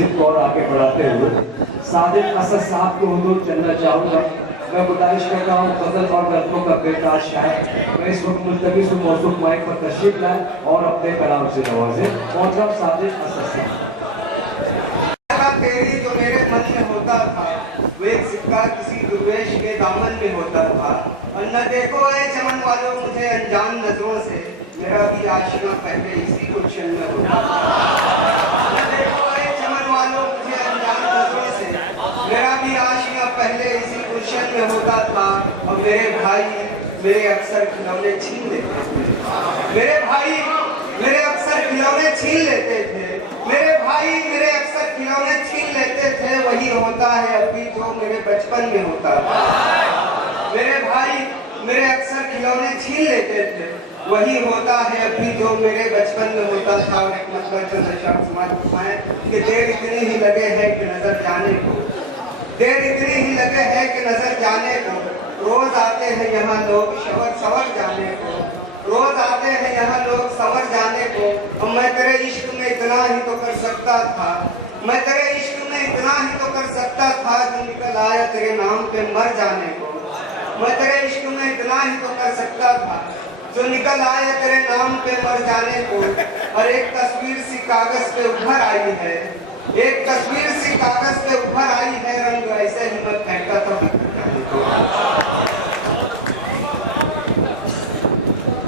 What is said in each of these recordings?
मजीद और आगे बढ़ाते हुए सादिक असद साहब को हुजूर चलना चाहूँगा। मैं गुजारिश करता हूँ गजल और नज़्मों का बेताज शायर मैं इस वक्त मुल्तवी से मौसूफ माइक पर तशरीफ लाए और अपने कलाम से नवाजे। मोहतरम सादिक असद साहब। तेरी जो मेरे मन में होता था वो एक सिक्का किसी दुर्वेश के दामन में होता था। और न देखो ए चमन वालों मुझे अनजान नजरों से, मेरा भी आशिना पहले इसी गुलशन में होता था। न देखो ए चमन वालों मुझे अनजान नजरों से, मेरा भी आशिना पहले इसी गुलशन में होता था। और मेरे भाई मेरे अक्सर खिलौने छीन लेते थे। मेरे भाई मेरे अक्सर खिलौने छीन लेते थे। मेरे भाई मेरे अक्सर खिलौने छीन लेते थे। वही होता है अभी जो मेरे बचपन में होता था। मेरे भाई मेरे अक्सर खिलौने छीन लेते थे। वही होता है अभी जो मेरे बचपन में होता था। और एक मतलब जो नशा समाज है कि देर इतनी ही लगे है कि नजर जाने को, देर इतनी ही लगे है कि नजर जाने को। रोज आते हैं यहाँ लोग सवर जाने को, रोज आते हैं यहाँ लोग सवर जाने को। और मैं तेरे इश्क में इतना ही तो कर सकता था, मैं तेरे इश्क में इतना ही तो कर सकता था जो निकल आया तेरे नाम पे मर जाने को। मैं तेरे इश्क में इतना ही तो कर सकता था जो निकल आया तेरे नाम पे मर जाने को। और एक तस्वीर सी कागज पे उभर आई है, एक तस्वीर सी कागज पे उभर आई है। रंग ऐसे ही मैं फेंका था।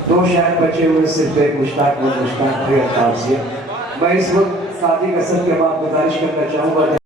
दो शायर बचे हुए सिर्फ एक मुश्ताक व मुश्ताक मैं इस वक्त सादिक असद के बाद गुजारिश करना चाहूँगा।